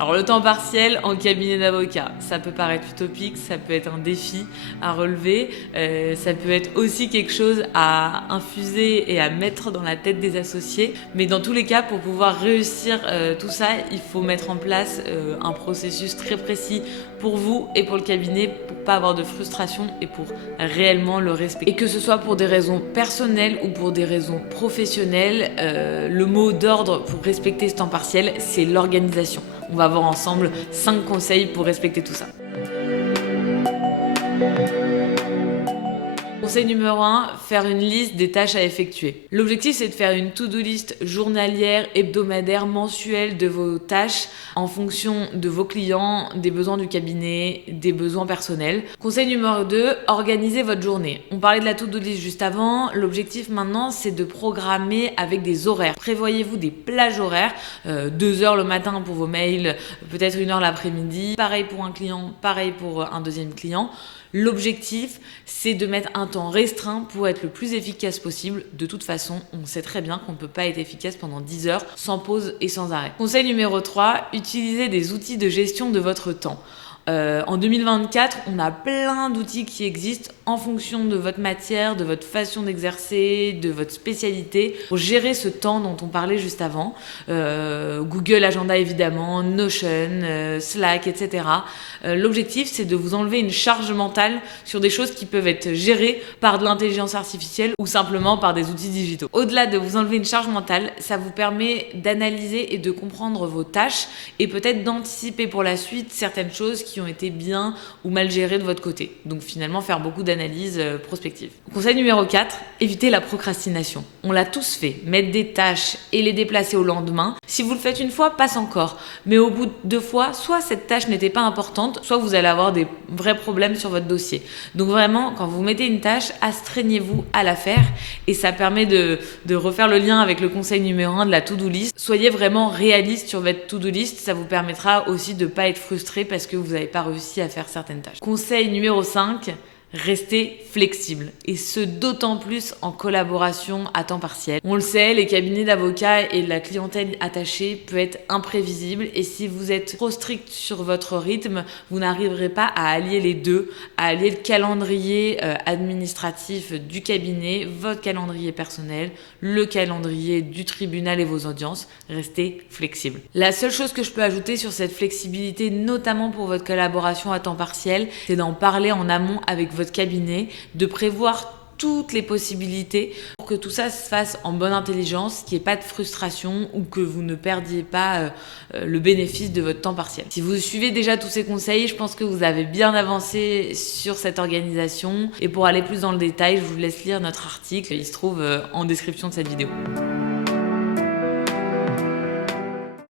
Alors le temps partiel en cabinet d'avocat, ça peut paraître utopique, ça peut être un défi à relever, ça peut être aussi quelque chose à infuser et à mettre dans la tête des associés. Mais dans tous les cas, pour pouvoir réussir tout ça, il faut mettre en place un processus très précis pour vous et pour le cabinet, pour pas avoir de frustration et pour réellement le respecter. Et que ce soit pour des raisons personnelles ou pour des raisons professionnelles, le mot d'ordre pour respecter ce temps partiel, c'est l'organisation. On va voir ensemble 5 conseils pour respecter tout ça. Conseil numéro 1, faire une liste des tâches à effectuer. L'objectif, c'est de faire une to-do list journalière, hebdomadaire, mensuelle de vos tâches en fonction de vos clients, des besoins du cabinet, des besoins personnels. Conseil numéro 2, organisez votre journée. On parlait de la to-do list juste avant. L'objectif maintenant, c'est de programmer avec des horaires. Prévoyez-vous des plages horaires, 2 heures le matin pour vos mails, peut-être 1 heure l'après-midi. Pareil pour un client, pareil pour un deuxième client. L'objectif, c'est de mettre un temps restreint pour être le plus efficace possible. De toute façon, on sait très bien qu'on ne peut pas être efficace pendant 10 heures sans pause et sans arrêt. Conseil numéro 3, utilisez des outils de gestion de votre temps. En 2024, on a plein d'outils qui existent en fonction de votre matière, de votre façon d'exercer, de votre spécialité, pour gérer ce temps dont on parlait juste avant. Google Agenda évidemment, Notion, Slack, etc. L'objectif, c'est de vous enlever une charge mentale sur des choses qui peuvent être gérées par de l'intelligence artificielle ou simplement par des outils digitaux. Au-delà de vous enlever une charge mentale, ça vous permet d'analyser et de comprendre vos tâches et peut-être d'anticiper pour la suite certaines choses qui ont été bien ou mal gérées de votre côté. Donc finalement, faire beaucoup d'analyses prospectives. Conseil numéro 4, évitez la procrastination. On l'a tous fait, mettre des tâches et les déplacer au lendemain. Si vous le faites une fois, passe encore. Mais au bout de 2 fois, soit cette tâche n'était pas importante, soit vous allez avoir des vrais problèmes sur votre dossier. Donc vraiment, quand vous mettez une tâche, astreignez-vous à la faire et ça permet de refaire le lien avec le conseil numéro 1 de la to-do list. Soyez vraiment réaliste sur votre to-do list, ça vous permettra aussi de ne pas être frustré parce que vous n'avez pas réussi à faire certaines tâches. Conseil numéro 5, restez flexible et ce d'autant plus en collaboration à temps partiel. On le sait, les cabinets d'avocats et la clientèle attachée peut être imprévisible et si vous êtes trop strict sur votre rythme, vous n'arriverez pas à allier les deux, à allier le calendrier administratif du cabinet, votre calendrier personnel, le calendrier du tribunal et vos audiences. Restez flexible. La seule chose que je peux ajouter sur cette flexibilité, notamment pour votre collaboration à temps partiel, c'est d'en parler en amont avec votre cabinet, de prévoir toutes les possibilités pour que tout ça se fasse en bonne intelligence, qu'il n'y ait pas de frustration ou que vous ne perdiez pas le bénéfice de votre temps partiel. Si vous suivez déjà tous ces conseils, je pense que vous avez bien avancé sur cette organisation. Et pour aller plus dans le détail, je vous laisse lire notre article. Il se trouve en description de cette vidéo.